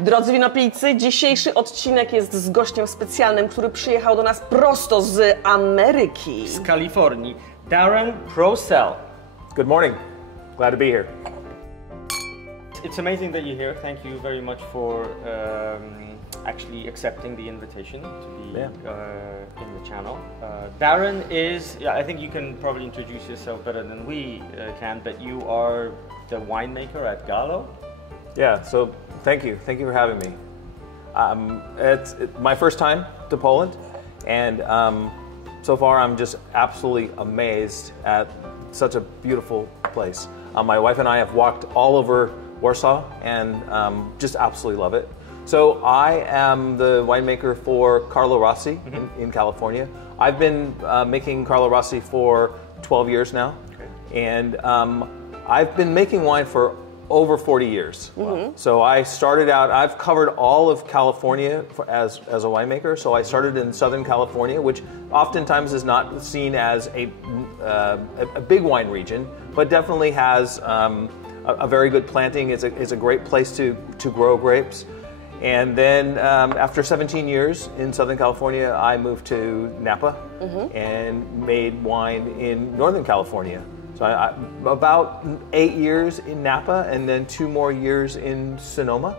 Drodzy winopijcy, dzisiejszy odcinek jest z gościem specjalnym, który przyjechał do nas prosto z Ameryki. Z Kalifornii. Darrena Procsala. Good morning. Glad to be here. It's amazing that you're here. Thank you very much for actually accepting the invitation to be in the channel. Darren is, I think you can probably introduce yourself better than we can, but you are the winemaker at Gallo. Yeah, so thank you for having me. It's my first time to Poland, and so far I'm just absolutely amazed at such a beautiful place. My wife and I have walked all over Warsaw and just absolutely love it. So I am the winemaker for Carlo Rossi in California. I've been making Carlo Rossi for 12 years now, and I've been making wine for over 40 years. Wow. So I started out, I've covered all of California as a winemaker. So I started in Southern California, which oftentimes is not seen as a big wine region, but definitely has a very good planting. It's a great place to grow grapes. And then after 17 years in Southern California, I moved to Napa and made wine in Northern California. So about 8 years in Napa and then 2 more years in Sonoma.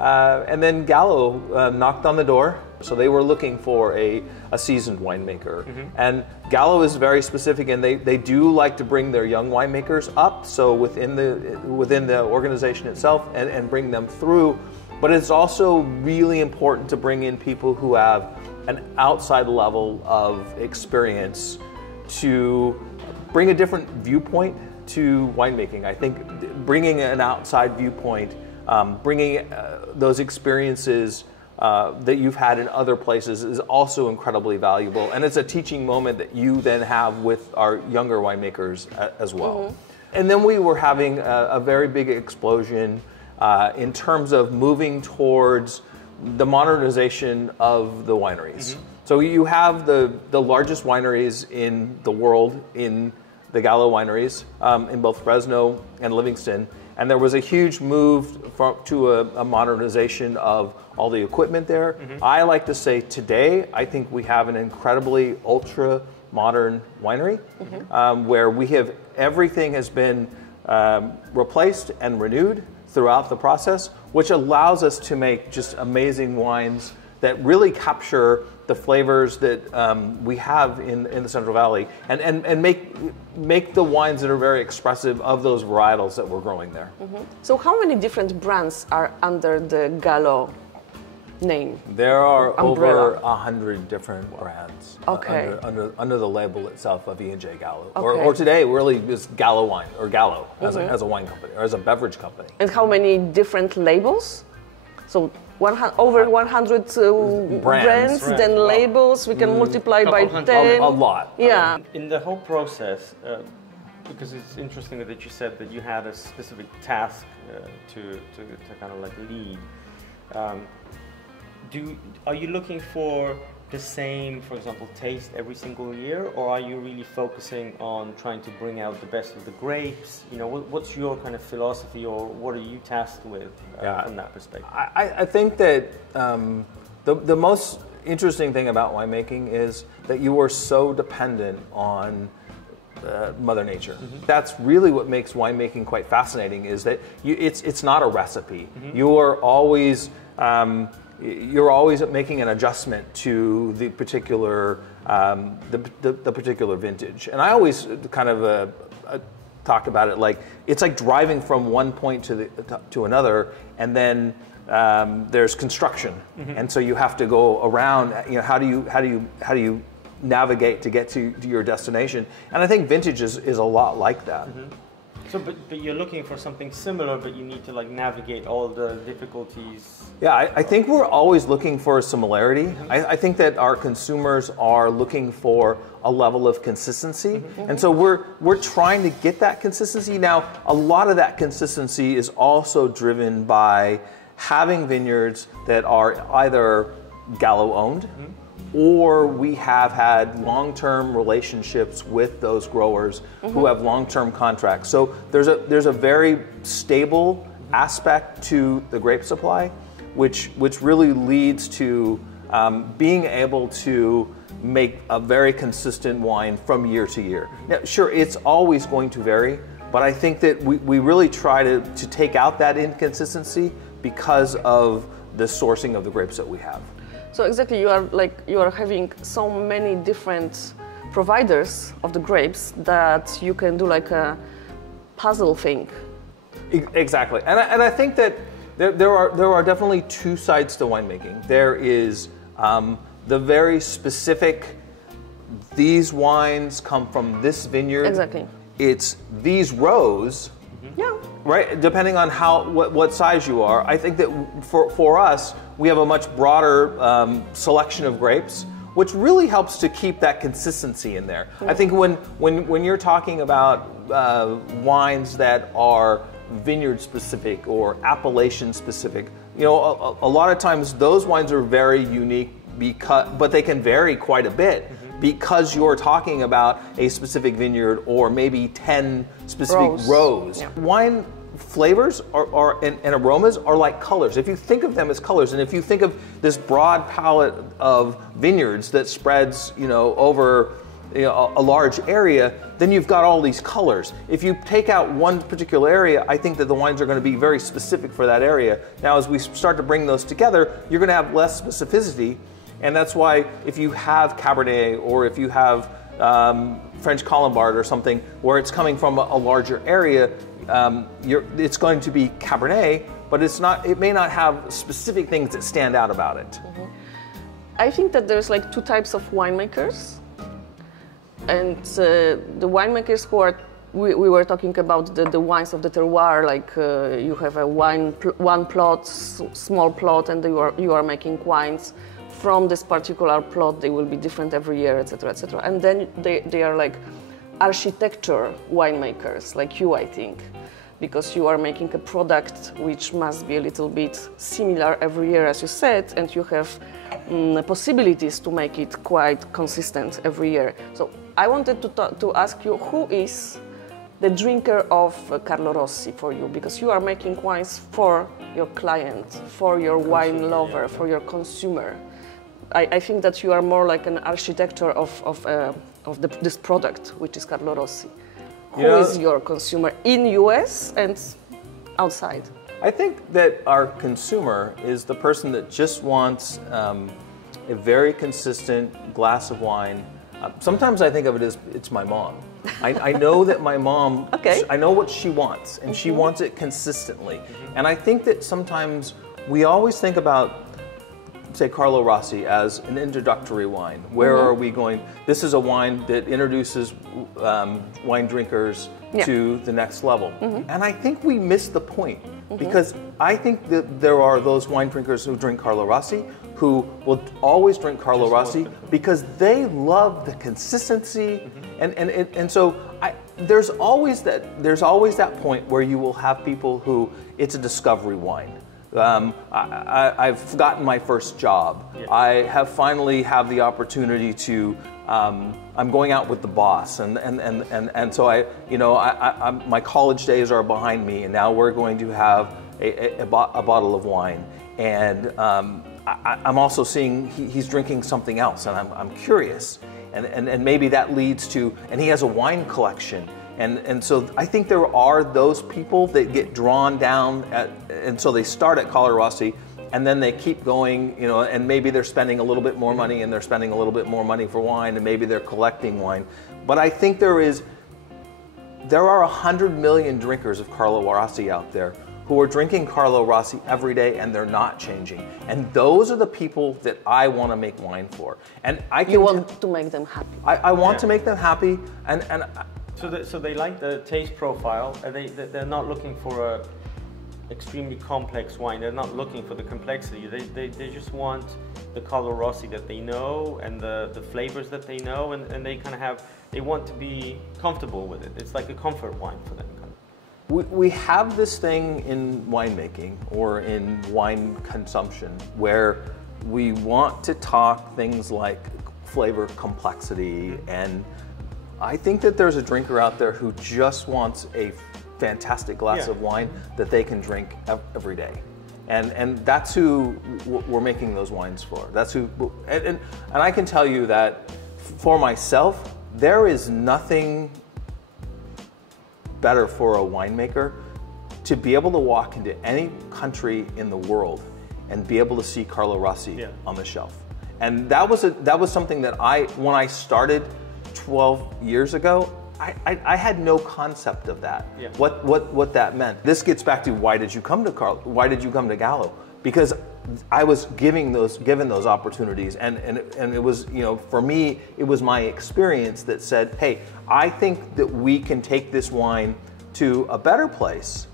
And then Gallo knocked on the door. So they were looking for a seasoned winemaker. And Gallo is very specific, and they do like to bring their young winemakers up, so within the organization itself, and bring them through. But it's also really important to bring in people who have an outside level of experience to bring a different viewpoint to winemaking. I think bringing an outside viewpoint, bringing those experiences that you've had in other places is also incredibly valuable. And it's a teaching moment that you then have with our younger winemakers as well. And then we were having a very big explosion in terms of moving towards the modernization of the wineries. So you have the largest wineries in the world in the Gallo wineries, in both Fresno and Livingston. And there was a huge move to a modernization of all the equipment there. I like to say today, I think we have an incredibly ultra modern winery where everything has been replaced and renewed throughout the process, which allows us to make just amazing wines that really capture the flavors that we have in the Central Valley, and make the wines that are very expressive of those varietals that we're growing there. So how many different brands are under the Gallo name? There are over 100 different brands Okay. under the label itself of E&J Gallo. Or today really is Gallo Wine, or Gallo as a wine company, or as a beverage company. And how many different labels? So over 100 brands, then labels, we can multiply by 10. A lot. Yeah. In the whole process, because it's interesting that you said that you had a specific task to kind of like lead. Are you looking for the same, for example, taste every single year, or are you really focusing on trying to bring out the best of the grapes? You know, what's your kind of philosophy, or what are you tasked with from that perspective? I think that the most interesting thing about winemaking is that you are so dependent on Mother Nature. That's really what makes winemaking quite fascinating. Is that it's not a recipe. You are always you're always making an adjustment to the particular the particular vintage. And I always kind of talk about it like it's like driving from one point to another, and then there's construction, and so you have to go around. You know, how do you navigate to get to your destination? And I think vintage is a lot like that. So, but you're looking for something similar, but you need to like navigate all the difficulties. Yeah, I think we're always looking for a similarity. I think that our consumers are looking for a level of consistency, and so we're trying to get that consistency. Now, a lot of that consistency is also driven by having vineyards that are either Gallo owned, or we have had long-term relationships with those growers who have long-term contracts. So there's a very stable aspect to the grape supply, which really leads to being able to make a very consistent wine from year to year. Now, sure, it's always going to vary, but I think that we really try to take out that inconsistency because of the sourcing of the grapes that we have. So exactly, you are having so many different providers of the grapes that you can do like a puzzle thing. Exactly, and I think that there are definitely two sides to winemaking. There is the very specific, these wines come from this vineyard. Exactly. It's these rows. Yeah. Right, depending on what size you are. I think that for us, we have a much broader selection of grapes, which really helps to keep that consistency in there. I think when you're talking about wines that are vineyard specific or appellation specific, you know, a lot of times those wines are very unique, but they can vary quite a bit. Because you're talking about a specific vineyard or maybe 10 specific rows. Yeah. Wine flavors and aromas are like colors. If you think of them as colors, and if you think of this broad palette of vineyards that spreads, you know, over a large area, then you've got all these colors. If you take out one particular area, I think that the wines are going to be very specific for that area. Now, as we start to bring those together, you're going to have less specificity. And that's why if you have Cabernet or if you have French Colombard or something where it's coming from a larger area, it's going to be Cabernet, but it may not have specific things that stand out about it. I think that there's like two types of winemakers. And the winemakers who are, we were talking about the wines of the terroir, like you have a one plot, small plot, and you are making wines from this particular plot. They will be different every year, etc., etc. And then they are like architecture winemakers, like you, I think, because you are making a product which must be a little bit similar every year, as you said, and you have possibilities to make it quite consistent every year. So I wanted to ask you, who is the drinker of Carlo Rossi for you? Because you are making wines for your client, for your wine lover, for your consumer. I think that you are more like an architecture of this product, which is Carlo Rossi. Who is your consumer in US and outside? I think that our consumer is the person that just wants a very consistent glass of wine. Sometimes I think of it as it's my mom. I know that my mom, I know what she wants, and she wants it consistently. And I think that sometimes we always think about, say, Carlo Rossi as an introductory wine. Where are we going? This is a wine that introduces wine drinkers to the next level. And I think we miss the point, because I think that there are those wine drinkers who drink Carlo Rossi who will always drink Carlo Rossi because they love the consistency, and so there's always that point where you will have people who it's a discovery wine. I've gotten my first job. I have finally have the opportunity to. I'm going out with the boss, and so my college days are behind me, and now we're going to have a bottle of wine, and I'm also seeing he's drinking something else, and I'm curious, and maybe that leads to, and he has a wine collection. And so I think there are those people that get drawn down and so they start at Carlo Rossi and then they keep going, and maybe they're spending a little bit more money and they're spending a little bit more money for wine and maybe they're collecting wine. But I think there are 100 million drinkers of Carlo Rossi out there who are drinking Carlo Rossi every day and they're not changing. And those are the people that I want to make wine for. And you want to make them happy. I want to make them happy, and So they like the taste profile, and they're not looking for a extremely complex wine. They're not looking for the complexity. They just want the Carlo Rossi that they know and the flavors that they know, and they kind of they want to be comfortable with it. It's like a comfort wine for them. We have this thing in winemaking or in wine consumption where we want to talk things like flavor complexity, and I think that there's a drinker out there who just wants a fantastic glass of wine that they can drink every day. And that's who we're making those wines for. That's who, and I can tell you that for myself, there is nothing better for a winemaker to be able to walk into any country in the world and be able to see Carlo Rossi on the shelf. And that was something that when I started 12 years ago, I had no concept of that. Yeah. What that meant. This gets back to why did you come to Gallo? Because I was given those opportunities, and it was, you know, for me, it was my experience that said, hey, I think that we can take this wine to a better place.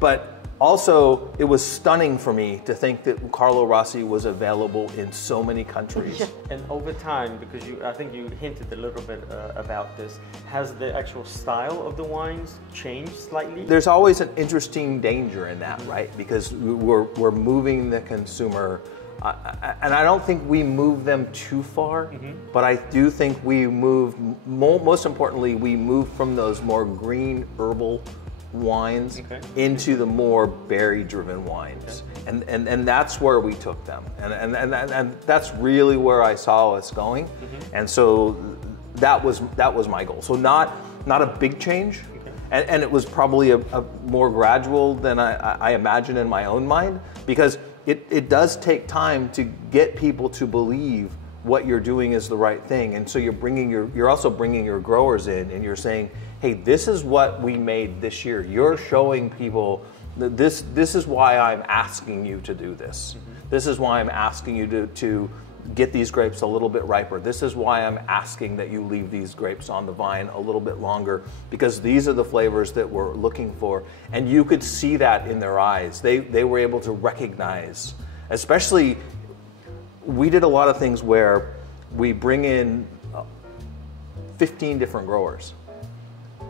But also, it was stunning for me to think that Carlo Rossi was available in so many countries. Yeah. And over time, because I think you hinted a little bit about this, has the actual style of the wines changed slightly? There's always an interesting danger in that, right? Because we're moving the consumer, and I don't think we move them too far, but I do think we move, most importantly, we move from those more green, herbal wines into the more berry-driven wines, and that's where we took them, and that's really where I saw us going, and so that was my goal. So not a big change, and it was probably a more gradual than I imagined in my own mind, because it does take time to get people to believe what you're doing is the right thing, and so you're also bringing your growers in, and you're saying, hey, this is what we made this year. You're showing people that this is why I'm asking you to do this. This is why I'm asking you to get these grapes a little bit riper. This is why I'm asking that you leave these grapes on the vine a little bit longer, because these are the flavors that we're looking for. And you could see that in their eyes. They were able to recognize, especially, we did a lot of things where we bring in 15 different growers.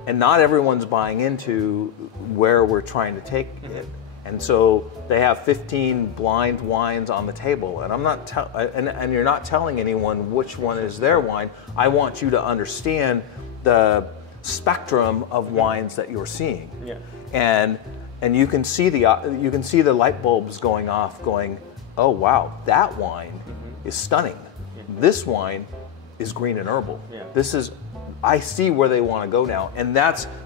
And not everyone's buying into where we're trying to take it. And so they have 15 blind wines on the table, and and you're not telling anyone which one is their wine. I want you to understand the spectrum of wines that you're seeing. Yeah. And you can see the light bulbs going off, going, oh wow, that wine is stunning. This wine is green and herbal. I see where they want to go now, and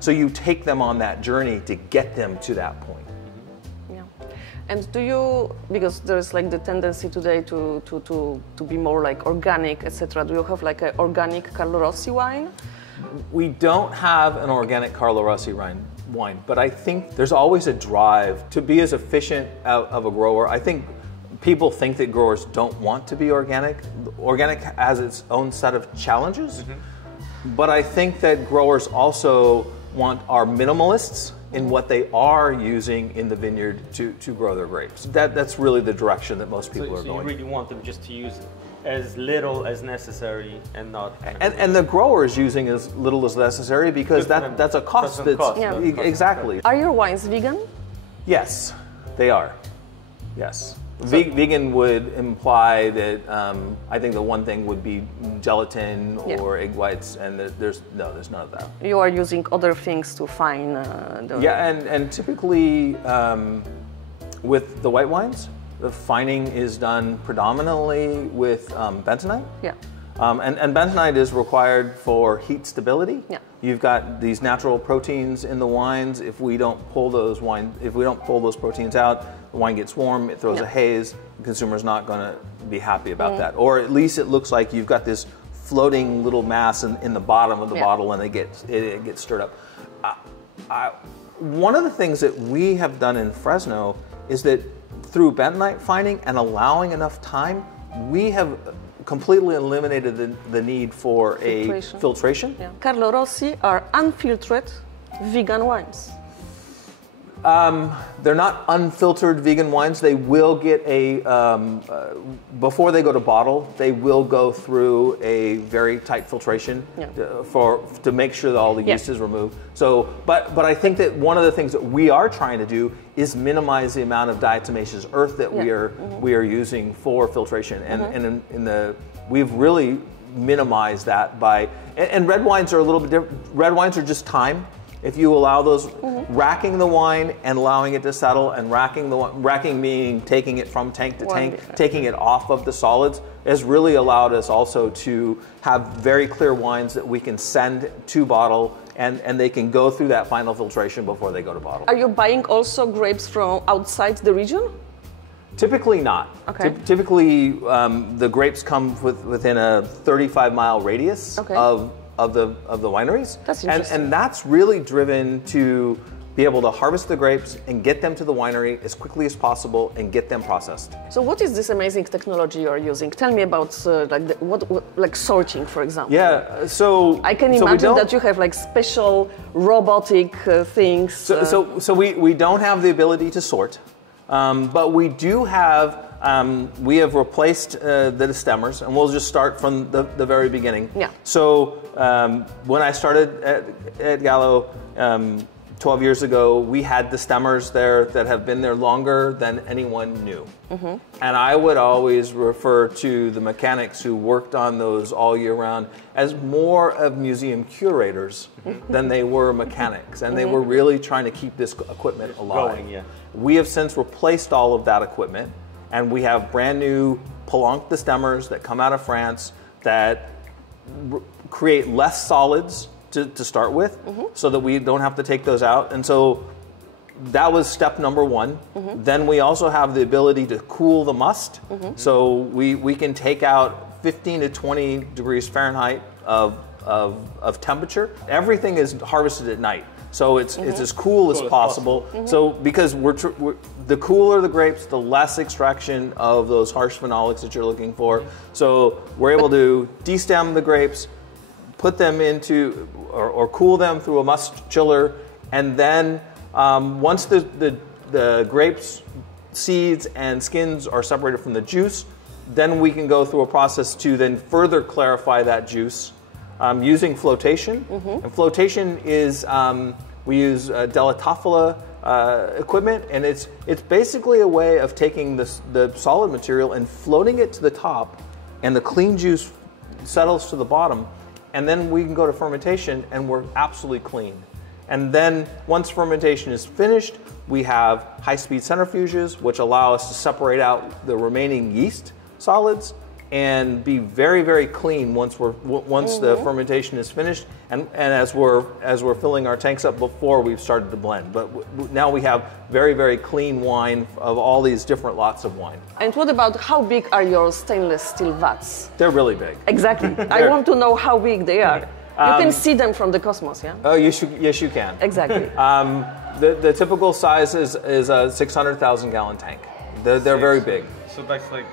so you take them on that journey to get them to that point. Yeah, and do you, because there's like the tendency today to be more like organic, etc. Do you have like an organic Carlo Rossi wine? We don't have an organic Carlo Rossi wine, but I think there's always a drive to be as efficient of a grower. I think people think that growers don't want to be organic. Organic has its own set of challenges. But I think that growers also are minimalists in what they are using in the vineyard to grow their grapes. That's really the direction that most people are going. So you really want them just to use as little as necessary and not... And the grower is using as little as necessary, because that's a cost. Exactly. Are your wines vegan? Yes, they are. Yes. Vegan would imply that I think the one thing would be gelatin or egg whites, and there's none of that. You are using other things to fine the... Yeah, and typically with the white wines, the fining is done predominantly with bentonite. Yeah. And bentonite is required for heat stability. Yeah. You've got these natural proteins in the wines. If we don't pull those proteins out, the wine gets warm, it throws a haze. The consumer's not going to be happy about that. Or at least it looks like you've got this floating little mass in the bottom of the bottle, and it gets stirred up. One of the things that we have done in Fresno is that through bentonite fining and allowing enough time, we have completely eliminated the need for filtration. Yeah. Carlo Rossi are unfiltered vegan wines. They're not unfiltered vegan wines. They will get before they go to bottle, they will go through a very tight filtration to make sure that all the yeast is removed. So, but I think that one of the things that we are trying to do is minimize the amount of diatomaceous earth that we are using for filtration, and we've really minimized that by, and red wines are a little bit different. Red wines are just time. if you allow those, racking the wine and allowing it to settle, and racking meaning taking it from tank to tank, taking it off of the solids, has really allowed us also to have very clear wines that we can send to bottle, and they can go through that final filtration before they go to bottle. Are you buying also grapes from outside the region? Typically not. Okay. Typically, the grapes come within a 35-mile radius of the wineries. That's interesting. And that's really driven to be able to harvest the grapes and get them to the winery as quickly as possible and get them processed. So what is this amazing technology you're using? Tell me about like sorting, for example. Yeah, so I can imagine that you have like special robotic things. So we don't have the ability to sort, but we do have. We have replaced the distemmers, and we'll just start from the very beginning. Yeah. So when I started at Gallo 12 years ago, we had distemmers there that have been there longer than anyone knew. And I would always refer to the mechanics who worked on those all year round as more of museum curators than they were mechanics. And they were really trying to keep this equipment alive. Going, yeah. We have since replaced all of that equipment, and we have brand new Poulenc distemmers that come out of France that create less solids to start with, so that we don't have to take those out. And so that was step number one. Then we also have the ability to cool the must. So we can take out 15 to 20 degrees Fahrenheit of temperature. Everything is harvested at night. So it's as cool as possible. So because the cooler the grapes, the less extraction of those harsh phenolics that you're looking for. So we're able to destem the grapes, put them into, or cool them through a must chiller, and then once the grapes, seeds, and skins are separated from the juice, then we can go through a process to then further clarify that juice using flotation. And flotation is, we use Della Taffola equipment, and it's basically a way of taking the solid material and floating it to the top, and the clean juice settles to the bottom. And then we can go to fermentation, and we're absolutely clean. And then once fermentation is finished, we have high-speed centrifuges, which allow us to separate out the remaining yeast solids and be very, very clean once the fermentation is finished, and as we're filling our tanks up before we've started to blend. But now we have very, very clean wine of all these different lots of wine. And what about how big are your stainless steel vats? They're really big. Exactly. I want to know how big they are. You can see them from the cosmos, yeah? Oh, yes, you can. Exactly. The typical size is a 600,000 gallon tank. They're very big. So that's like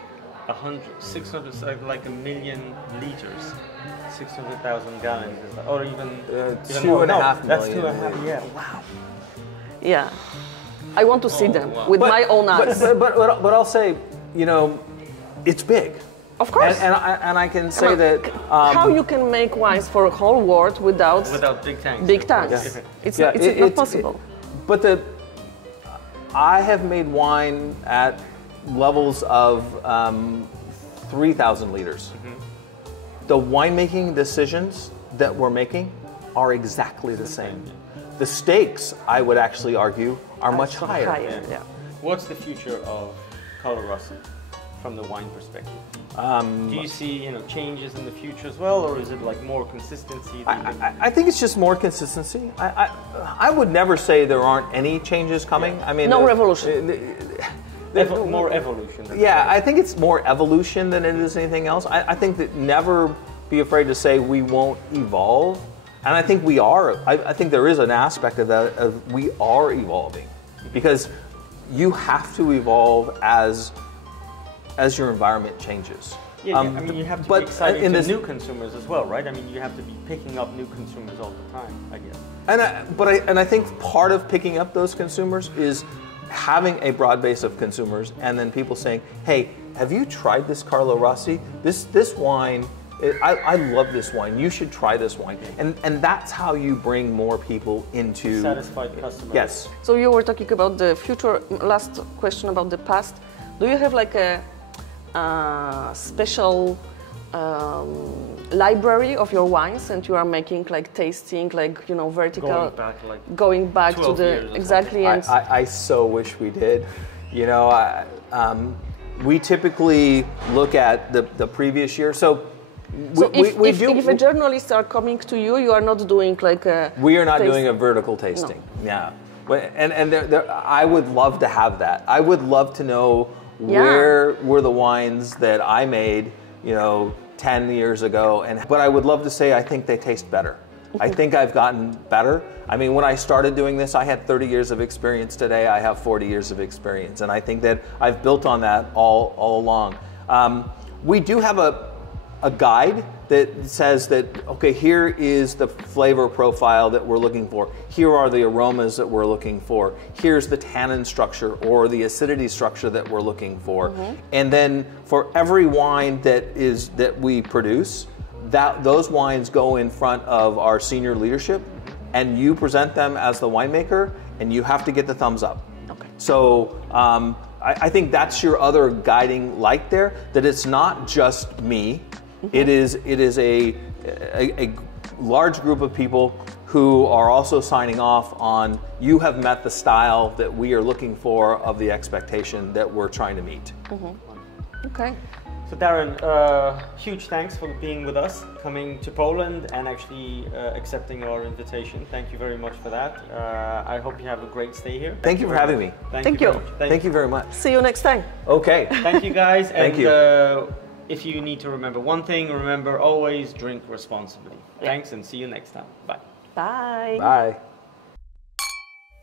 600, like a million liters. 600,000 gallons, or even 2.5 more. million. That's 2.5. Yeah. Wow. Yeah. I want to see them with my own eyes. But I'll say, it's big. Of course. And I can say that how you can make wines for a whole world without big tanks. Big tanks. Yeah. It's not possible. But I have made wine at levels of 3,000 liters. The winemaking decisions that we're making are exactly the same. The stakes, I would actually argue, are much higher. Yeah. What's the future of Carlo Rossi from the wine perspective? Do you see changes in the future as well, or is it like more consistency? I think it's just more consistency. I would never say there aren't any changes coming. I mean, no revolution. More evolution. I think it's more evolution than it is anything else. I think that never be afraid to say we won't evolve, and I think we are. I think there is an aspect of that of we are evolving, because you have to evolve as your environment changes. Yeah, I mean, you have to be excited to new consumers as well, right? I mean, you have to be picking up new consumers all the time, I guess. And I think part of picking up those consumers is having a broad base of consumers, and then people saying, "Hey, have you tried this Carlo Rossi? This wine, I love this wine. You should try this wine." And that's how you bring more people into satisfied customers. Yes. So you were talking about the future. Last question about the past. Do you have like a special library of your wines, and you are making like tasting, like vertical, going back to the exactly. And I so wish we did. We typically look at the previous year. So if a journalist are coming to you, you are not doing like a. We are not doing a vertical tasting. No. Yeah, and I would love to have that. I would love to know where were the wines that I made, 10 years ago, but I would love to say I think they taste better. I think I've gotten better. I mean, when I started doing this, I had 30 years of experience. Today, I have 40 years of experience, and I think that I've built on that all along. We do have a guide that says that, okay, here is the flavor profile that we're looking for. Here are the aromas that we're looking for. Here's the tannin structure or the acidity structure that we're looking for. And then for every wine that we produce, those wines go in front of our senior leadership, and you present them as the winemaker, and you have to get the thumbs up. Okay. So I think that's your other guiding light there, that it's not just me. It is a large group of people who are also signing off on, you have met the style that we are looking for of the expectation that we're trying to meet. Okay. So Darren, huge thanks for being with us, coming to Poland and actually accepting our invitation. Thank you very much for that. I hope you have a great stay here. Thank you for having me. Thank you. Thank you very much. See you next time. Okay. Thank you guys. Thank you. If you need to remember one thing, remember always drink responsibly. Thanks and see you next time. Bye. Bye. Bye.